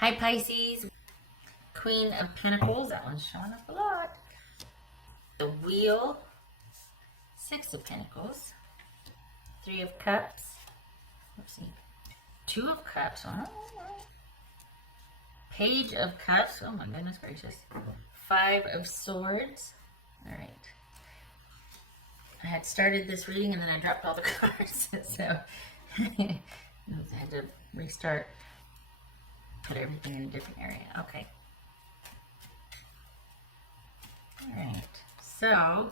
Hi Pisces, Queen of Pentacles, that one's showing up a lot. The Wheel, Six of Pentacles, Three of Cups, let's see, Two of Cups, Page of Cups, oh my goodness gracious, Five of Swords, all right. I had started this reading and then I dropped all the cards, so I had to restart, put everything in a different area, okay. Alright, so, are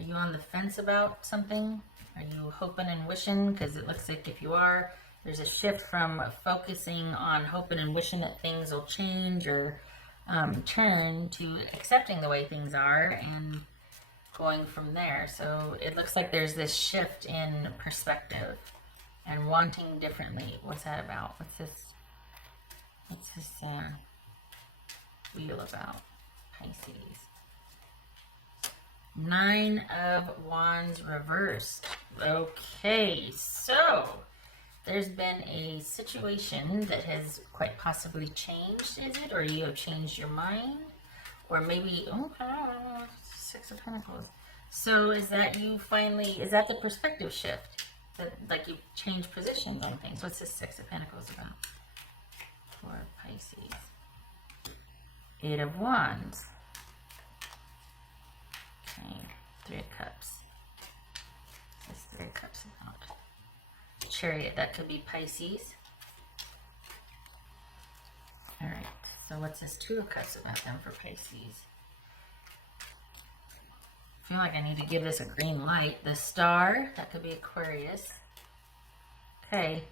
you on the fence about something? Are you hoping and wishing? Because it looks like if you are, there's a shift from focusing on hoping and wishing that things will change or turn to accepting the way things are and going from there. So it looks like there's this shift in perspective and wanting differently. What's that about? What's this wheel about? Pisces. Nine of Wands reversed. Okay, so there's been a situation that has quite possibly changed, is it? Or you have changed your mind? Or maybe, Six of Pentacles. So is that you finally, is that the perspective shift? That, like, you change positions on things? What's this Six of Pentacles about for Pisces? Eight of Wands. Okay, Three of Cups. What's Three of Cups about? Chariot, that could be Pisces. Alright, so what's this Two of Cups about then for Pisces? I feel like I need to give this a green light. The Star, that could be Aquarius. Okay.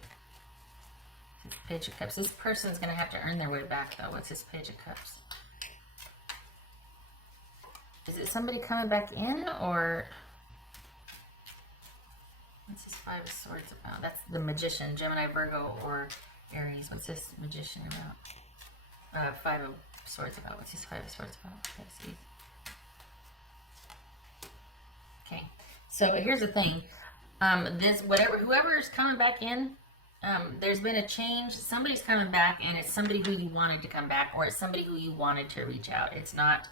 Page of Cups. This person's going to have to earn their way back, though. What's this Page of Cups? Is it somebody coming back in, or what's this Five of Swords about? That's the Magician, Gemini, Virgo, or Aries. What's this Magician about? Five of Swords about. What's this Five of Swords about? Let's see. Okay, so here's the thing. Whoever's coming back in, there's been a change. Somebody's coming back, and it's somebody who you wanted to come back, or it's somebody who you wanted to reach out. It's not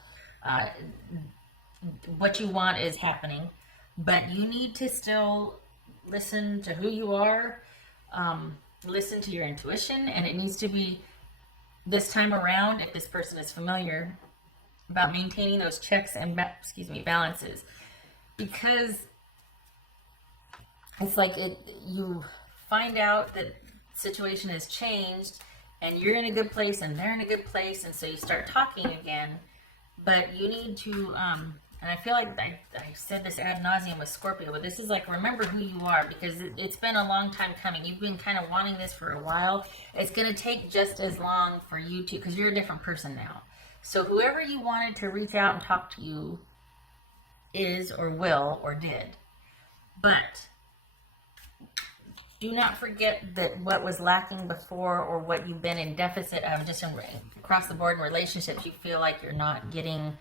what you want is happening, but you need to still listen to who you are, listen to your intuition, and it needs to be, this time around, if this person is familiar, about maintaining those checks and balances, because it's like you find out that situation has changed and you're in a good place and they're in a good place, and so you start talking again. But you need to, and I feel like I said this ad nauseum with Scorpio, but this is like, remember who you are, because it's been a long time coming. You've been kind of wanting this for a while. It's going to take just as long for you to, because you're a different person now. So whoever you wanted to reach out and talk to you is, or will, or did. But do not forget that what was lacking before, or what you've been in deficit of, just across the board in relationships, you feel like you're not getting,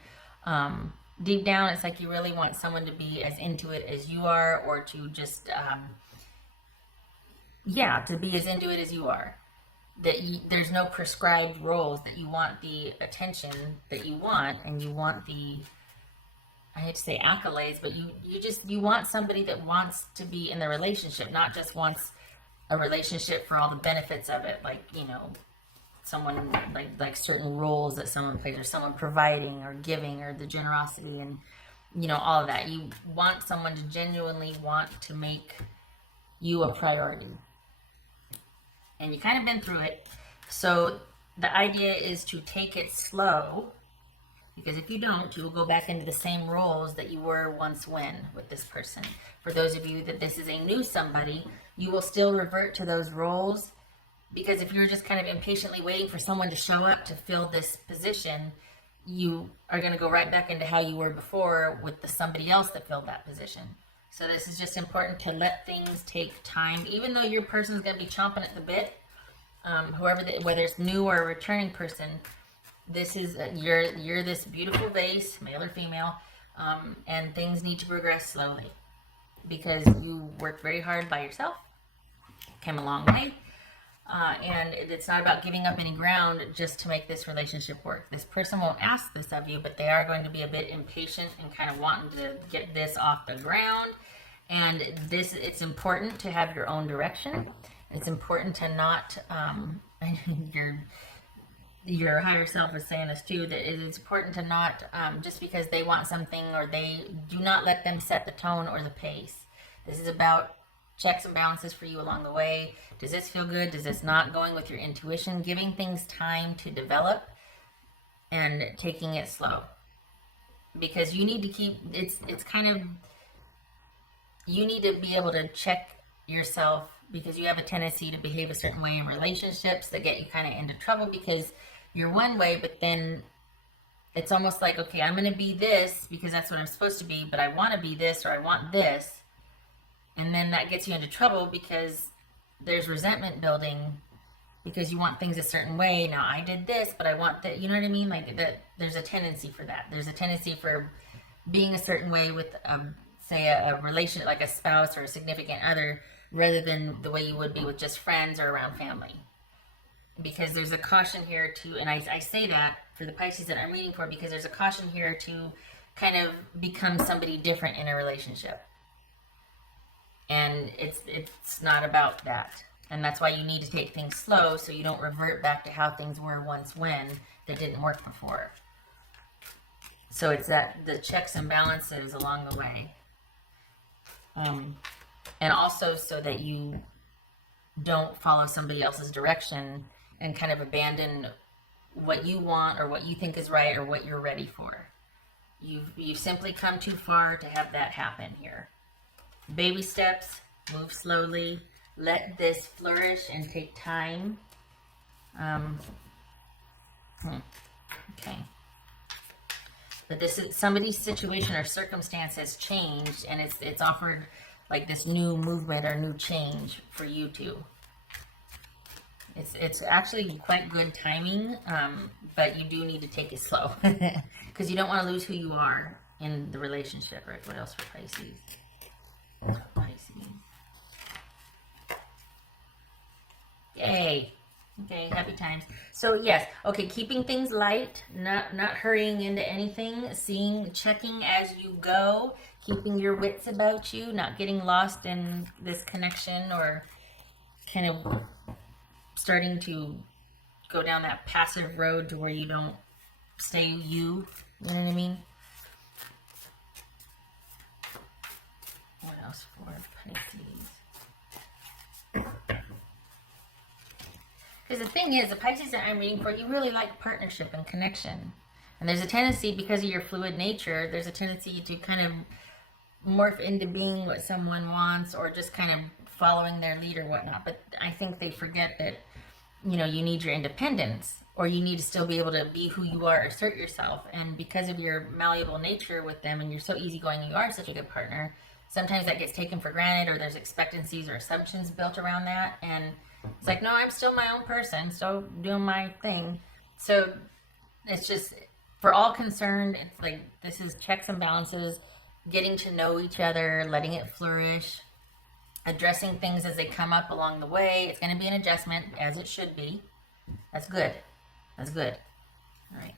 deep down, it's like you really want someone to be as into it as you are, or to just, to be as into it as you are. That there's no prescribed roles, that you want the attention that you want, and you want the, I hate to say accolades, but you want somebody that wants to be in the relationship, not just wants a relationship for all the benefits of it, like, you know, someone like certain roles that someone plays, or someone providing or giving, or the generosity, and, you know, all of that. You want someone to genuinely want to make you a priority, and you kind of been through it. So the idea is to take it slow, because if you don't, you will go back into the same roles that you were once when with this person. For those of you that this is a new somebody, you will still revert to those roles, because if you're just kind of impatiently waiting for someone to show up to fill this position, you are going to go right back into how you were before with somebody else that filled that position. So this is just important to let things take time, even though your person is going to be chomping at the bit. Whether it's new or a returning person, this is you're this beautiful vase, male or female, and things need to progress slowly, because you worked very hard by yourself, came a long way, And it's not about giving up any ground just to make this relationship work. This person won't ask this of you, but they are going to be a bit impatient and kind of wanting to get this off the ground. And it's important to have your own direction. It's important to not, your higher self is saying this too, that it is important to not, just because they want something, or do not let them set the tone or the pace. This is about checks and balances for you along the way. Does this feel good? Does this not? Going with your intuition, giving things time to develop, and taking it slow. Because you need to keep, it's kind of, you need to be able to check yourself, because you have a tendency to behave a certain way in relationships that get you kind of into trouble, because you're one way, but then it's almost like, okay, I'm going to be this because that's what I'm supposed to be, but I want to be this, or I want this. And then that gets you into trouble because there's resentment building because you want things a certain way. Now, I did this, but I want that. You know what I mean? Like that. There's a tendency for that. There's a tendency for being a certain way with, say, a relation, like a spouse or a significant other, rather than the way you would be with just friends or around family. Because there's a caution here to, and I say that for the Pisces that I'm reading for, because there's a caution here to kind of become somebody different in a relationship. And it's not about that. And that's why you need to take things slow, so you don't revert back to how things were once when that didn't work before. So it's that the checks and balances along the way. And also so that you don't follow somebody else's direction and kind of abandon what you want or what you think is right or what you're ready for. You've simply come too far to have that happen here. Baby steps, move slowly, let this flourish and take time. Okay. But this is somebody's situation or circumstance has changed, and it's offered like this new movement or new change for you too. It's actually quite good timing, but you do need to take it slow because you don't want to lose who you are in the relationship. Right? What else for Pisces? Yay. Okay, happy times. So yes, okay, keeping things light, not hurrying into anything, checking as you go, keeping your wits about you, not getting lost in this connection or kind of starting to go down that passive road to where you don't stay you know what I mean? What else for Pisces? Because the thing is, the Pisces that I'm reading for, you really like partnership and connection. And there's a tendency, because of your fluid nature, there's a tendency to kind of morph into being what someone wants or just kind of following their lead or whatnot. But I think they forget that, you need your independence, or you need to still be able to be who you are, assert yourself. And because of your malleable nature with them, and you're so easygoing, you are such a good partner, sometimes that gets taken for granted, or there's expectancies or assumptions built around that. And it's like, no, I'm still my own person, still doing my thing. So it's just, for all concerned, it's like, this is checks and balances, getting to know each other, letting it flourish, addressing things as they come up along the way. It's going to be an adjustment, as it should be. That's good. That's good. All right.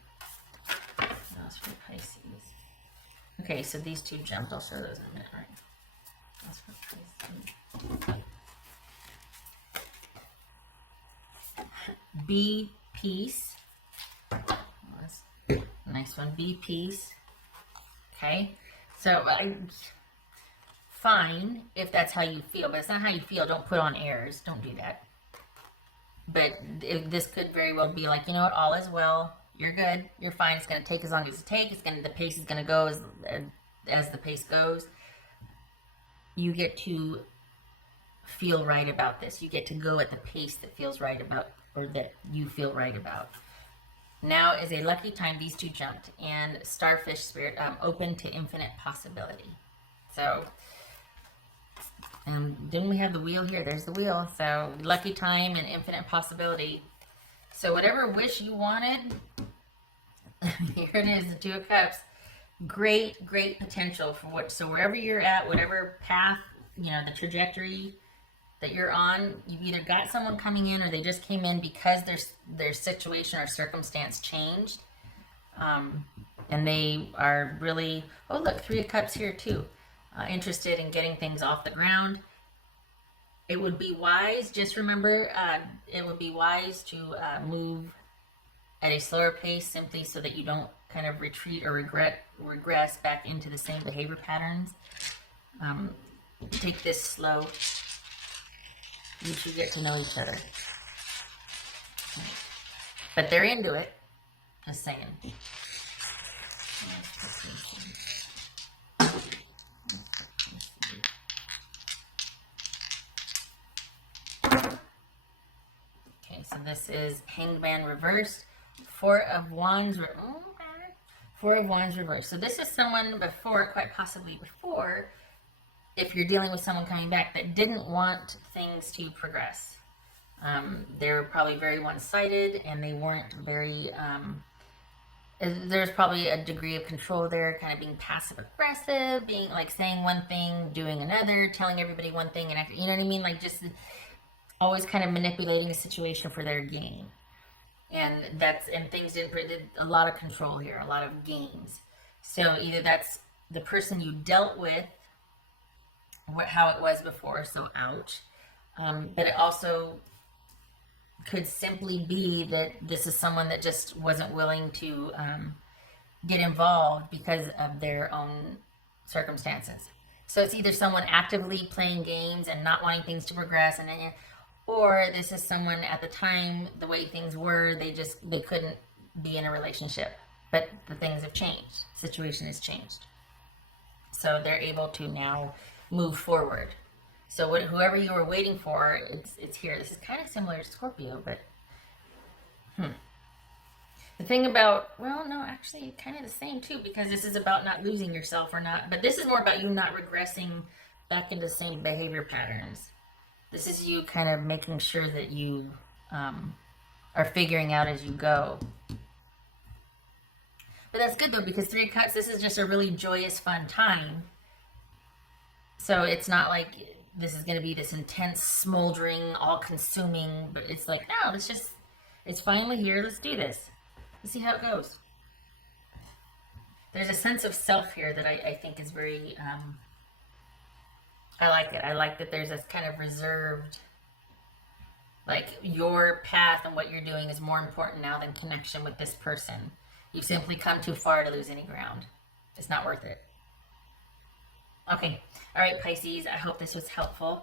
What else for Pisces? Okay, so these two jumped. I'll show those in a minute. All right. That's for Pisces. Be peace. Nice one. Be peace. Okay. So fine if that's how you feel, but it's not how you feel. Don't put on airs. Don't do that. But this could very well be like, you know what? All is well. You're good. You're fine. It's going to take as long as it takes. The pace is going to go as the pace goes. You get to feel right about this. You get to go at the pace that feels right about, or that you feel right about. Now is a lucky time. These two jumped, and Starfish Spirit, open to infinite possibility. So, then we have the wheel here. There's the wheel. So, lucky time and infinite possibility. So, whatever wish you wanted, here it is, the Two of Cups. Great, great potential for what. So, wherever you're at, whatever path, the trajectory, that you're on. You've either got someone coming in or they just came in because their situation or circumstance changed. And they are really, oh look, 3 of Cups here too, interested in getting things off the ground. It would be wise, just remember, it would be wise to move at a slower pace, simply so that you don't kind of retreat or regress back into the same behavior patterns. Take this slow. You should get to know each other. But they're into it. Just saying. Okay, so this is Hanged Man reversed. 4 of Wands. 4 of Wands reversed. So this is someone before, quite possibly before, if you're dealing with someone coming back that didn't want things to progress. They were probably very one-sided, and they weren't very, there's probably a degree of control there, kind of being passive-aggressive, being like saying one thing, doing another, telling everybody one thing, and after, you know what I mean? Like just always kind of manipulating the situation for their gain. And things did a lot of control here, a lot of games. So either that's the person you dealt with, how it was before, so ouch. But it also could simply be that this is someone that just wasn't willing to get involved because of their own circumstances. So it's either someone actively playing games and not wanting things to progress, or this is someone at the time, the way things were, they couldn't be in a relationship. But the things have changed. Situation has changed. So they're able to now move forward. So whoever you were waiting for, it's here. This is kind of similar to Scorpio, but the thing about, well, no, actually kind of the same too, because this is about not losing yourself or not, but this is more about you not regressing back into the same behavior patterns. This is you kind of making sure that you are figuring out as you go. But that's good though, because 3 of Cups, this is just a really joyous, fun time. So it's not like this is going to be this intense, smoldering, all-consuming, but it's like, no, it's finally here, let's do this. Let's see how it goes. There's a sense of self here that I think is very, I like it. I like that there's this kind of reserved, like your path and what you're doing is more important now than connection with this person. You've simply come too far to lose any ground. It's not worth it. Okay. All right, Pisces, I hope this was helpful.